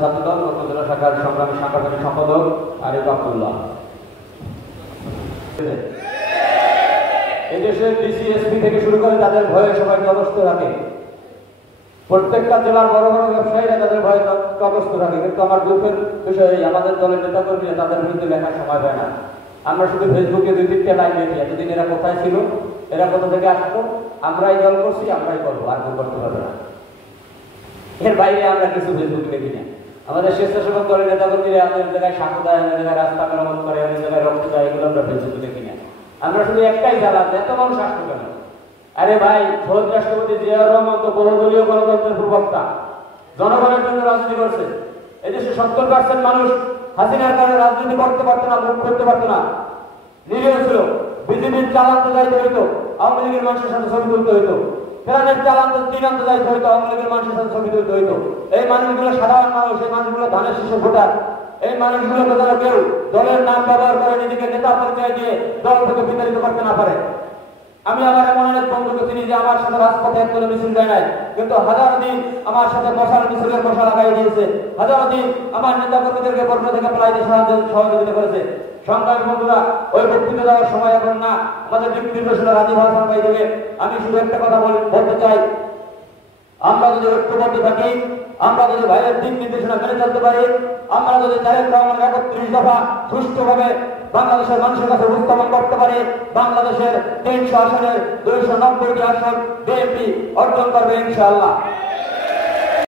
ছাত্রদল উপজেলা শাখার সংগ্রামী সাংগঠনিক সম্পাদক আরিফ আব্দুল্লাহ। এদেশের ডিসি এসপি থেকে শুরু করে তাদের ভয়ে সবাই তটস্থ রাখে। প্রত্যেকটা জেলার বড় বড় ব্যবসায়ীরা তাদের ভয়ে তটস্থ রাখে, কিন্তু আমার দুঃখের বিষয় আমাদের দলের নেতাকর্মীরা তাদের বিরুদ্ধে লেখার সময় পায় না। আমরা শুধু ফেসবুকে 2-3টা লাইন লিখি, এতদিন এরা কোথায় ছিল, এরা কোথা থেকে আসতো, আমরাই দল করছি, আমরাই করবো, আর কেউ করতে পারবে না। এর বাইরে আমরা কিছু ফেসবুকে লিখি না। আমাদের স্বেচ্ছাসেবক দলের নেতাকর্মীরা অনেক জায়গায় সাক্ষ্য দেয়, অনেক জায়গায় রাস্তা মেরামত করে, অনেক জায়গায় রক্ত দেয়, এগুলো আমরা ফেসবুকে লিখি না। আমরা শুধু একটাই জ্বালা, এত মানুষ আসতো কেন? আরে ভাই, শহীদ রাষ্ট্রপতি জিয়াউর রহমান তো বহুদলীয় গণতন্ত্রের প্রবক্তা, জনগণের জন্য রাজনীতি করছে। এদেশে 70% মানুষ হাসিনার কারণে রাজনীতি করতে পারতো না, মুখ করতে পারতো না, নিরীহ ছিল। বিজেপির চালানতে যাইতে হইতো, আওয়ামী লীগের মানুষের সাথে ছবি তুলতে হইতো, ফেরানের চালানতে তীরান্তে যাইতে হইতো, আওয়ামী লীগের মানুষের সাথে ছবি তুলতে হইতো। এই মানুষগুলো সাধারণ মানুষ, এই মানুষগুলো ধানের শীষে ভোটার। এই মানুষগুলোকে যারা কেউ দলের নাম ব্যবহার করে নিজেকে নেতা পরিচয় দিয়ে দল থেকে বিতাড়িত করতে না পারে। আমি আমার এমন অনেক বন্ধুকে চিনি যে আমার সাথে রাজপথে একদল মিছিল দেয় নাই, কিন্তু হাজার দিন আমার সাথে মশাল মিছিলের মশা লাগাই দিয়েছে, হাজার দিন আমার নেতা কর্মীদেরকে বর্ণ থেকে পালাইতে সহযোগিতা করেছে। সংগ্রামী বন্ধুরা, ওই বক্তৃতা দেওয়ার সময় এখন না, আমাদের ডিপ্টি নির্দেশনা রাজীব হাসান ভাই দেবে। আমি শুধু একটা কথা বলতে চাই, আমরা যদি ঐক্যবদ্ধ থাকি, আমরা যদি ভাইয়ের দিক নির্দেশনা মেনে চলতে পারি, আমরা যদি তারেক রহমানের 31 দফা সুষ্ঠুভাবে বাংলাদেশের মানুষের কাছে উপস্থাপন করতে পারি, বাংলাদেশের 300 আসনের 290টি আসন বিএনপি অর্জন করবে ইনশাআল্লাহ।